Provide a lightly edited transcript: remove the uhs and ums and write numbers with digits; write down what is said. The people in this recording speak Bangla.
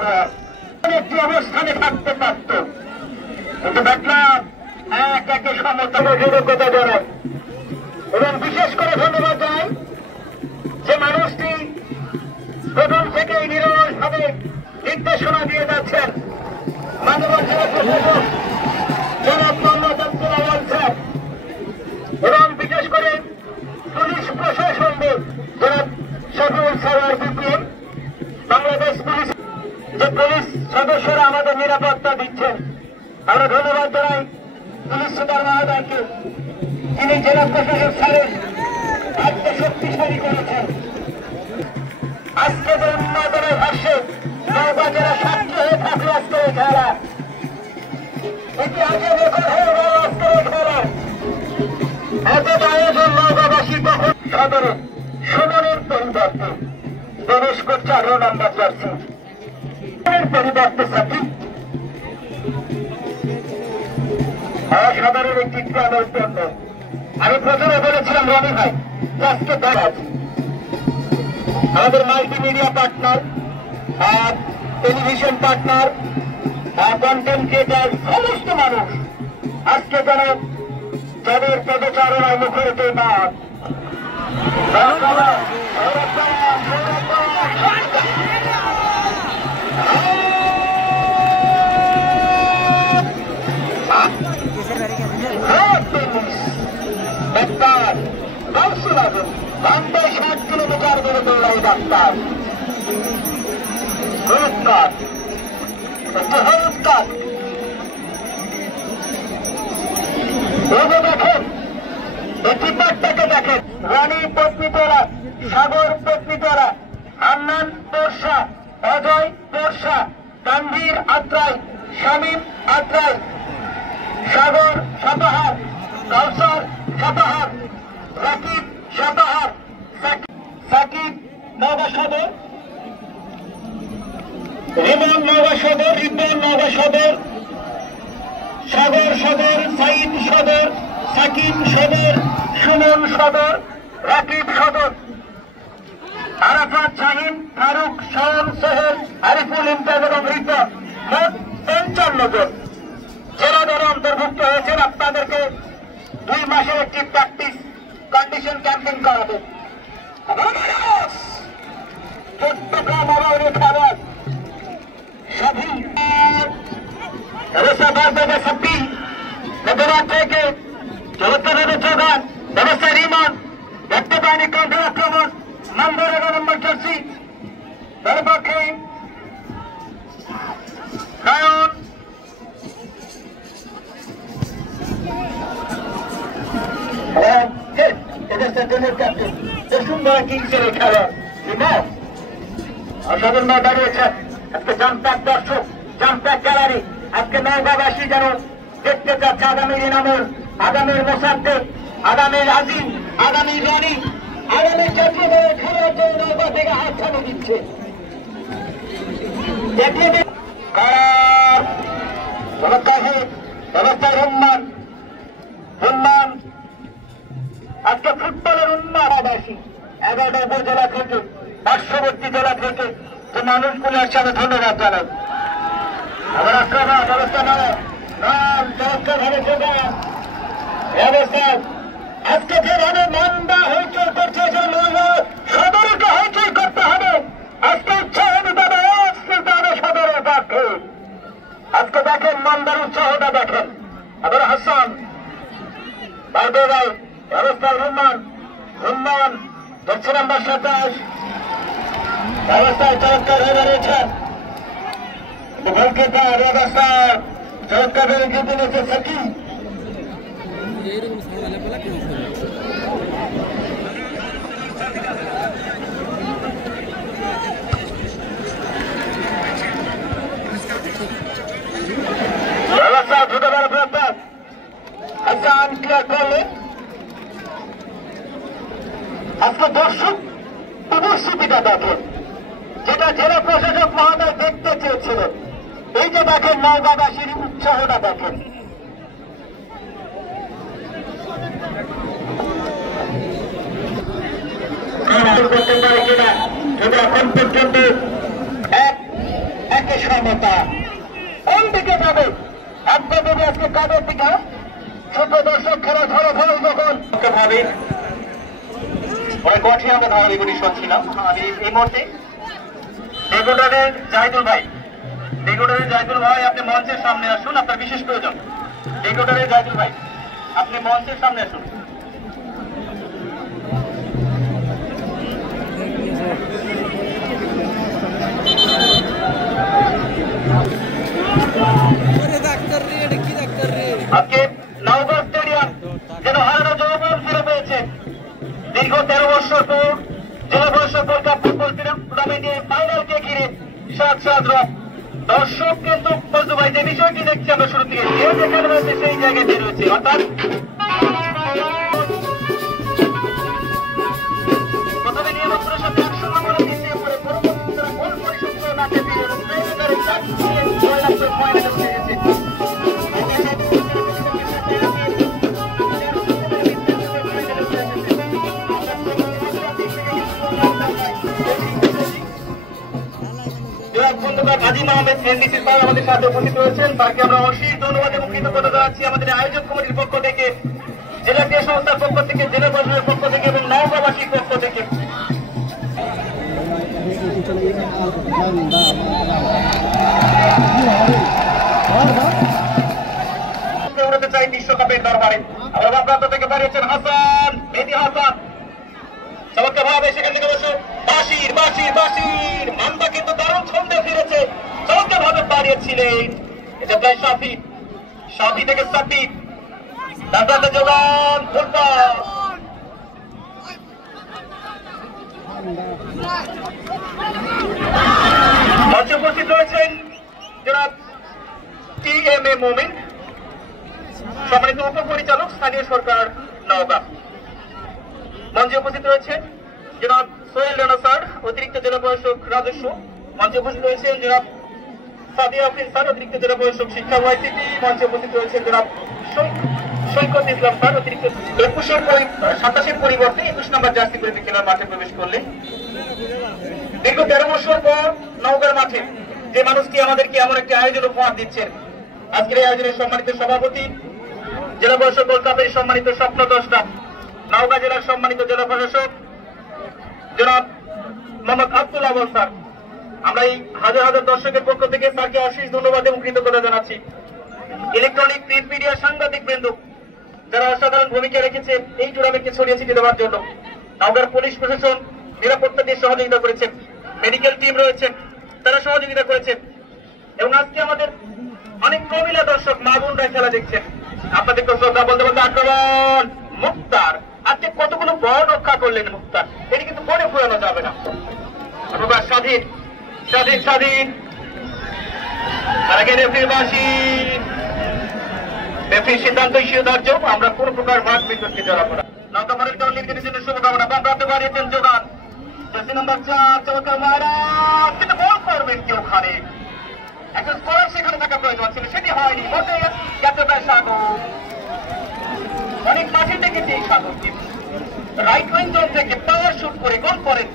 খেলোয়াড় একটি অবস্থানে থাকতে পারত, কিন্তু দেখলাম এক একে সমর্থনের কৃতজ্ঞতা জানাই এবং বিশেষ করে ধন্যবাদ জানাই যে মানুষটি প্রথম থেকেই নিরলসভাবে নির্দেশনা দিয়ে যাচ্ছেন মাননীয় জেলা প্রশাসক জনাব মোহাম্মদ আব্দুল আওয়াল স্যার এবং বিশেষ করে পুলিশ প্রশাসনদের জনাব শফিউল সারোয়ার বিপিএম, বাংলাদেশ পুলিশ যে পুলিশ সদস্যরা আমাদের নিরাপত্তা দিচ্ছেন, আমরা ধন্যবাদ জানাই পুলিশ সুপার মহোদয়কে, তিনি জেলা প্রশাসক স্যারের হাতকে শক্তিশালী করেছেন। আজকে যে উন্মাদনের ভাষ্যে নওগাঁ জেলা সাক্ষী হয়ে থাকলে আজকের এই খেলা ইতিহাসে রেকর্ড হয়ে গেল আজকের এই খেলা। এত আয়োজন নওগাঁবাসী তখন সদরে সুমনের পরিবর্তে প্রবেশ করছে 18 নম্বর জার্সি পরিবর্তে সাকিব অসাধারণ একটি ক্রমের জন্য। আমি প্রথমে বলেছিলাম রবি ভাই আজকে দেখাজ আমাদের multimedia partner, television partner, content creator, সমস্ত মানুষ আজকে যেন যাদের পদচারণায় মুখরিত মাঠ ডাক্তার গাউসুল আজম 60 কিলোমিটার দূরে দৌড়াই ডাক্তার দেখেন এটিপারটাকে দেখেন রানী পত্নীতলা, সাগর পত্নীতলা, হান্নান পোরশা, অজয় পোরশা, তানভীর আত্রাই, শামীম আত্রাই, সাগর সাপাহার, কাউসার সাপাহার, রাকিব সাপাহার, সাকিব নওগাঁ সদর, রিমন নওগাঁ সদর, রিপন নওগাঁ সদর, সাগর সদর, সাইদ সদর, সাকিব সদর, সুমন সদর, রাকিব সদর, আরাফাত শাহিন, ফারুক, শাওন, সোহেল, আরিফুল ইমতাজ এবং রিপন, মোট 55 জন জেলা দলে অন্তর্ভুক্ত হয়েছেন। আপনাদেরকে 2 মাসের একটি প্র্যাকটিস কন্ডিশন ক্যাম্পিং করাবে। চট্টগ্রাম মোবাইলের খাবার सभी सब्बी नगरा থেকে চলতে চোগান ব্যবস্থা রিমান দেখতে পায়নি কাউন্টার আক্রমণ নম্বর 11 নম্বর জার্সি তার পক্ষে কায়ন এদের সেন্টারের ক্যাপ্টেন বসুন্ধরা কিংসের খেলা রিমান অসাধারণ দাঁড়িয়েছেন। আজকে জামপ্যাক দর্শক, জামপ্যাক গ্যালারি, আজকে নওগাঁবাসী যেন দেখতে চাচ্ছে আগামীর ইনামুল, আগামীর মোসাদ্দেক, আগামীর আজিম, আগামীর রানী, আগামীর জাতীয় দলের খেলার জন্য নওগাঁ থেকে হাত ছাড়িয়ে দিচ্ছে। ব্যবস্থায় রহমান আজকে ফুটবলের উন্মাদবাসী 11টা উপজেলা থেকে, পার্শ্ববর্তী জেলা থেকে যে মানুষগুলোর সাথে ধন্যবাদ জানাই। আবার আক্রমণ ব্যবস্থা নয় চমৎকার ভাবে ব্যবস্থা আজকে যেভাবে মন্দা হইচই করছে সদরকে হইচই করতে হবে। আজকে উৎসাহ দিতে হবে সদরের পক্ষে। আজকে দেখেন মন্দার উৎসাহটা দেখেন। আবার হাসান বারদে ভাই ব্যবস্থা রহমান নাম্বার 27 ব্যবস্থায় চমৎকার হয়ে দাঁড়িয়েছেন। গোলকিপার ব্যবস্থা চমৎকার হয়ে জিতে নিয়েছে সাকিব। ব্যবস্থা দ্রুত প্রস্তাব হাসান ক্লিয়ার করলে আজকে দর্শক উপস্থিতিটা দেখেন, যেটা জেলা প্রশাসক মহোদয় দেখতে চেয়েছিলেন। এই যে দেখেন নওগাঁবাসীর উৎসাহটা দেখেন। করতে পারে কিনা, যদি এখন পর্যন্ত একে সমতা কোন দিকে যাবে একবার দেবে আজকে কাদের দিকে ছোট দর্শক খেলা ধরা ধরে যখন ভাবে অনেক কঠিন আমরা ধারাবাহিক শুনছিলাম আমি এই মুহূর্তে ডেকোডারের জাহিদুল ভাই আপনি মঞ্চের সামনে আসুন আপনার বিশেষ প্রয়োজন ডেকোডারের জাহিদুল ভাই আপনি মঞ্চের সামনে আসুন আজকে নওগাঁ স্টেডিয়াম যেন হারানো যৌবন ফিরে পেয়েছে দীর্ঘ 13 বছর পর জেলা পরিষদ গোল্ড কাপ ফুটবল টুর্নামেন্টে ফাইনালকে ঘিরে সাত দর্শক কিন্তু বলতে ভাই যে বিষয়টি দেখছি আমরা শুরু থেকে যেখানে রয়েছে সেই জায়গাতে রয়েছে অর্থাৎ প্রথমে নিয়মগুলোর সাথে একসঙ্গে করে দিতে পরে পরবর্তী তারা গোল পরিশোধ করে নাচে ফিরে আজিম আহমেদ এনডিসি স্যার আমাদের সাথে উপস্থিত রয়েছেন তাকে আমরা অশেষ ধন্যবাদ এবং কৃতজ্ঞতা জানাচ্ছি আমাদের আয়োজক কমিটির পক্ষ থেকে জেলা ক্রীড়া সংস্থার পক্ষ থেকে জেলা প্রশাসনের পক্ষ থেকে এবং নওগাঁবাসীর পক্ষ থেকে উড়তে চাই বিশ্বকাপের দরবারে আমরা প্রান্ত থেকে বাড়িয়েছেন হাসান মেহেদী হাসান চমৎকার ভাবে সেখান থেকে বসে বাসির মান্দা কিন্তু দারুণ ছন্দে ফিরেছে চমৎকার ভাবে বাড়িয়েছিলেন এটা প্রায় সাফি থেকে সাফি তার যোগান মঞ্চে উপস্থিত রয়েছেন যারা টিএমএ মোমেন্ট সম্মানিত উপপরিচালক স্থানীয় সরকার নওগাঁ মঞ্চে উপস্থিত রয়েছেন জনাব সোহেল রানা স্যার অতিরিক্ত জেলা প্রশাসক রাজস্ব মঞ্চে উপস্থিত রয়েছেন জনাব সাদিয়া আফরিন স্যার অতিরিক্ত জেলা প্রশাসক শিক্ষা ওয়াইসিটি মঞ্চে উপস্থিত রয়েছেন জনাব সৈকত ইসলাম স্যার অতিরিক্ত 27 পরিবর্তে 21 নম্বর জার্সি পরে খেলার মাঠে প্রবেশ করলেন দীর্ঘ 13 বছর পর নওগাঁর মাঠে যে মানুষটি আমাদেরকে এমন একটি আয়োজন উপহার দিচ্ছেন আজকের এই আয়োজনের সম্মানিত সভাপতি জেলা পরিষদ গোল্ড কাপের সম্মানিত স্বপ্ন দশটা নওগাঁ জেলার সম্মানিত জেলা প্রশাসক জনাব মোহাম্মদ আব্দুল আওয়াল স্যার আমরা এই হাজার দর্শকের পক্ষ থেকে স্যারকে অশেষ ধন্যবাদ এবং কৃতজ্ঞতা জানাচ্ছি ইলেকট্রনিক প্রিন্ট মিডিয়া সাংবাদিক বৃন্দ যারা অসাধারণ ভূমিকা রেখেছে এই টুর্নামেন্টকে ছড়িয়ে ছিটিয়ে দেওয়ার জন্য নওগাঁর পুলিশ প্রশাসন নিরাপত্তা দিয়ে সহযোগিতা করেছে মেডিকেল টিম রয়েছে তারা সহযোগিতা করেছে এবং আজকে আমাদের অনেক কমিলা দর্শক মা বোনরা খেলা দেখছেন আপনাদেরকে শ্রদ্ধা বলতে আক্রমণ মুক্তার আজকে কতগুলো বল রক্ষা করলেন মুক্তার এটি কিন্তু মনে ফুরানো যাবে না আপনার স্বাধীন তার আগে রেফারির সিদ্ধান্ত ধার্য আমরা কোন প্রকার মাঠ বিতর্কে জড়াবো না নওগাঁর দল লিগের জন্য শুভকামনা প্রাপ্ত বাড়িয়েছেন যোগান জার্সি নাম্বার 4 চমৎকার মারা কিন্তু বল করবেন কি ওখানে একটা স্কোরার সেখানে থাকা প্রয়োজন ছিল সেটি হয়নি বলতে গেছে প্রায় সাগর অনেক মাঠে দেখেছি এই সাগরকে রাইট উইং জোন থেকে পাওয়ার শুট করে গোল করেন